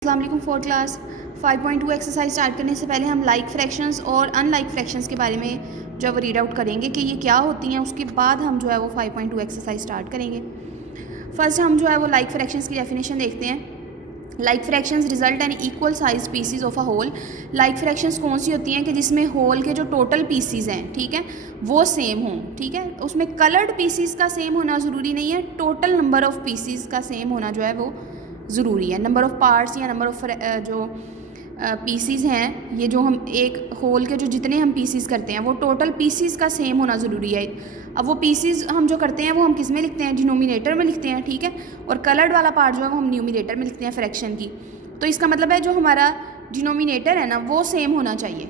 अस्सलाम वालेकुम। Fourth class 5.2 exercise start करने से पहले हम लाइक फ्रैक्शंस और अनलाइक फ्रैक्शंस के बारे में जो है वो रीड आउट करेंगे कि ये क्या होती हैं। उसके बाद हम जो है वो 5.2 एक्सरसाइज स्टार्ट करेंगे। फर्स्ट हम जो है वो लाइक फ्रैक्शंस की डेफिनेशन देखते हैं। Like fractions result in equal size pieces of a whole. Like fractions कौन सी होती हैं कि जिसमें होल के जो टोटल पीसीज हैं, ठीक है, वो सेम हों। ठीक है, उसमें कलर्ड पीसीज का सेम होना ज़रूरी नहीं है, टोटल नंबर ऑफ़ पीसीज का सेम होना जो है वो ज़रूरी है। नंबर ऑफ़ पार्ट्स या नंबर ऑफ़ जो पीसीज हैं, ये जो हम एक होल के जो जितने हम पीसीज करते हैं वो टोटल पीसीज का सेम होना ज़रूरी है। अब वो पीसीज हम जो करते हैं वो हम किस में लिखते हैं, डिनोमिनेटर में लिखते हैं, ठीक है, और कलर्ड वाला पार्ट जो है वो हम न्यूमिनेटर में लिखते हैं फ्रैक्शन की। तो इसका मतलब है जो हमारा डिनोमिनेटर है ना वो सेम होना चाहिए।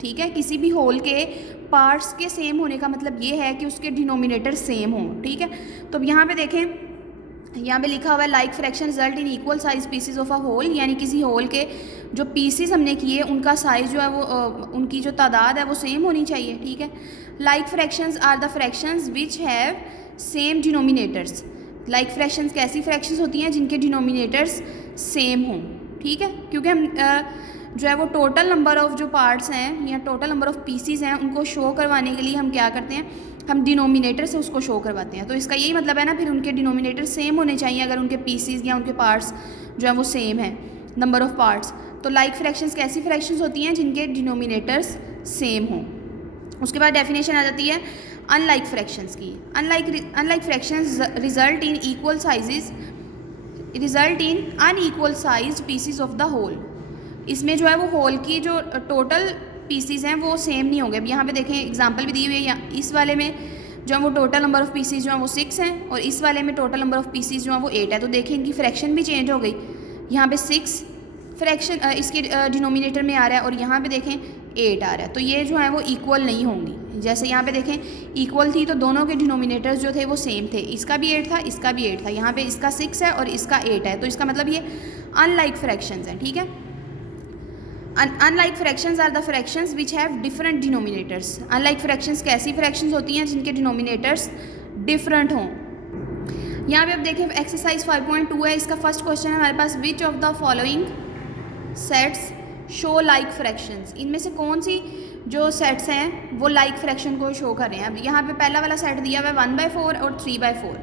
ठीक है, किसी भी होल के पार्ट्स के सेम होने का मतलब ये है कि उसके डिनोमिनेटर सेम हों। ठीक है, तो अब यहाँ पे देखें, यहाँ पे लिखा हुआ है like fraction result in equal size pieces of a whole, यानी किसी होल के जो पीसीज हमने किए उनका साइज जो है वो उनकी जो तादाद है वो सेम होनी चाहिए। ठीक है, like fractions are the fractions which have same denominators. Like fractions कैसी फ्रैक्शंस होती हैं जिनके डिनोमिनेटर्स सेम हों। ठीक है, क्योंकि हम जो है वो टोटल नंबर ऑफ़ जो पार्ट्स हैं या टोटल नंबर ऑफ़ पीसीज हैं उनको शो करवाने के लिए हम क्या करते हैं, हम डिनोमिनेटर से उसको शो करवाते हैं। तो इसका यही मतलब है ना, फिर उनके डिनोमिनेटर सेम होने चाहिए अगर उनके पीसीज या उनके पार्ट्स जो है वो सेम है, नंबर ऑफ़ पार्ट्स। तो लाइक फ्रैक्शंस कैसी फ्रैक्शंस होती हैं जिनके डिनोमिनेटर्स सेम हों। उसके बाद डेफिनेशन आ जाती है अनलाइक फ्रैक्शंस की। Unlike fractions result in equal sizes, result in unequal size pieces of the whole. इसमें जो है वो होल की जो टोटल पीसीज हैं वो सेम नहीं होंगे। अब यहाँ पे देखें एग्जांपल भी दी हुई है, इस वाले में जो है वो टोटल नंबर ऑफ़ पीसीज जो है वो 6 हैं और इस वाले में टोटल नंबर ऑफ़ पीसीज जो है वो 8 है। तो देखें इनकी फ्रैक्शन भी चेंज हो गई। यहाँ पे 6 फ्रैक्शन इसके डिनोमिनेटर में आ रहा है और यहाँ पे देखें 8 आ रहा है। तो ये जो है वो इक्वल नहीं होंगी। जैसे यहाँ पे देखें इक्वल थी तो दोनों के डिनोमिनेटर्स जो थे वो सेम थे, इसका भी 8 था, इसका भी 8 था। यहाँ पे इसका 6 है और इसका 8 है, तो इसका मतलब ये अनलाइक फ्रैक्शंस हैं। ठीक है, unlike fractions are the fractions which have different denominators. Unlike fractions कैसी फ्रैक्शंस होती हैं जिनके डिनोमिनेटर्स डिफरेंट हों। यहाँ पे अब देखें एक्सरसाइज 5.2 है, इसका फर्स्ट क्वेश्चन है हमारे पास, which of the following sets show like fractions. इनमें से कौन सी जो सेट्स हैं वो लाइक फ्रैक्शन को शो कर रहे हैं। अब यहाँ पे पहला वाला सेट दिया हुआ है 1/4 और 3/4।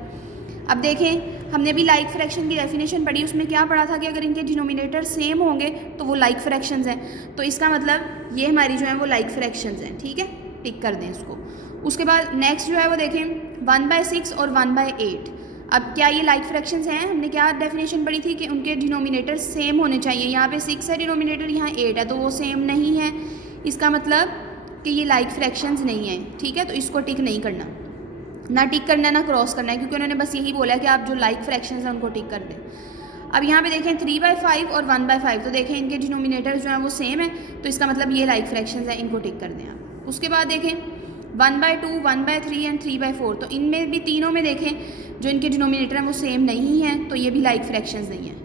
अब देखें हमने भी लाइक फ्रैक्शन की डेफिनेशन पढ़ी, उसमें क्या पढ़ा था कि अगर इनके डिनोमिनेटर सेम होंगे तो वो लाइक फ्रैक्शंस हैं। तो इसका मतलब ये हमारी जो है वो लाइक फ्रैक्शंस हैं। ठीक है, टिक कर दें इसको। उसके बाद नेक्स्ट जो है वो देखें 1/6 और 1/8। अब क्या ये लाइक फ्रैक्शंस हैं? हमने क्या डेफिनेशन पढ़ी थी कि उनके डिनोमिनेटर सेम होने चाहिए। यहाँ पे 6 है डिनोमिनेटर, यहाँ 8 है, तो वो सेम नहीं है। इसका मतलब कि ये लाइक फ्रैक्शंस नहीं है। ठीक है, तो इसको टिक नहीं करना, ना टिक करना ना क्रॉस करना है, क्योंकि उन्होंने बस यही बोला है कि आप जो लाइक फ्रैक्शंस हैं उनको टिक कर दें। अब यहाँ पे देखें 3/5 और 1/5, तो देखें इनके डिनोमिनेटर जो हैं वो सेम है, तो इसका मतलब ये लाइक फ्रैक्शंस हैं, इनको टिक कर दें आप। उसके बाद देखें 1/2, 1/3 एंड 3/4, तो इनमें भी तीनों में देखें जो इनके डिनोमिनेटर हैं वो सेम नहीं है, तो ये भी लाइक फ्रैक्शंस नहीं है।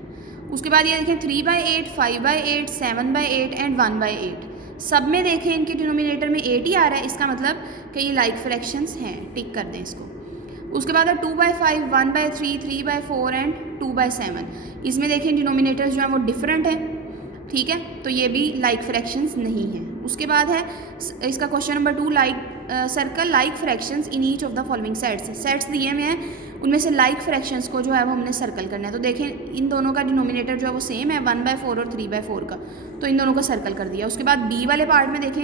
उसके बाद ये देखें 3/8, 5/8, 7/8 एंड 1/8, सब में देखें इनके डिनोमिनेटर में 8 ही आ रहा है, इसका मतलब कि ये लाइक फ्रैक्शंस हैं, टिक कर दें इसको। उसके बाद है 2/5, 1/3, 3/4 एंड 2/7, इसमें देखें डिनोमिनेटर्स जो हैं वो डिफरेंट है। ठीक है, तो ये भी लाइक फ्रैक्शंस नहीं है। उसके बाद है इसका question number 2, circle like fractions in each of the following sets. Sets दिए हुए हैं, उनमें से लाइक फ्रैक्शंस को जो है वो हमने सर्कल करना है। तो देखें इन दोनों का डिनोमिनेटर जो है वो सेम है, 1/4 और 3/4 का, तो इन दोनों को सर्कल कर दिया। उसके बाद बी वाले पार्ट में देखें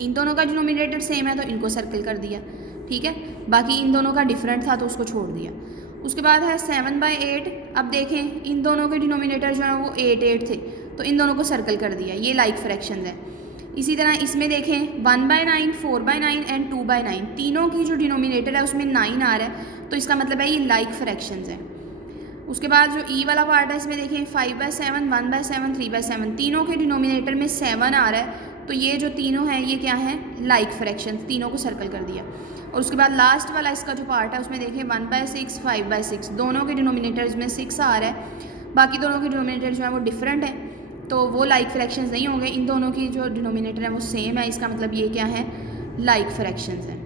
इन दोनों का डिनोमिनेटर सेम है, तो इनको सर्कल कर दिया। ठीक है, बाकी इन दोनों का डिफरेंट था तो उसको छोड़ दिया। उसके बाद है 7/8, अब देखें इन दोनों के डिनोमिनेटर जो है वो 8 थे, तो इन दोनों को सर्कल कर दिया, ये लाइक फ्रैक्शंस है। इसी तरह इसमें देखें 1/9, 4/9 एंड 2/9, तीनों की जो डिनोमिनेटर है उसमें 9 आ रहा है, तो इसका मतलब है ये लाइक फ्रैक्शंस है। उसके बाद जो ई वाला पार्ट है इसमें देखें 5/7, 1/7, 3/7, तीनों के डिनोमिनेटर में 7 आ रहा है, तो ये जो तीनों हैं ये क्या हैं, लाइक फ्रैक्शंस, तीनों को सर्कल कर दिया। और उसके बाद लास्ट वाला इसका जो पार्ट है उसमें देखें 1/6, 5/6, दोनों के डिनोमिनेटर्स में 6 आ रहा है, बाकी दोनों के डिनोमिनेटर जो है वो डिफरेंट है, तो वो लाइक फ्रैक्शंस नहीं होंगे। इन दोनों की जो डिनोमिनेटर है वो सेम है, इसका मतलब ये क्या है, लाइक फ्रैक्शंस है।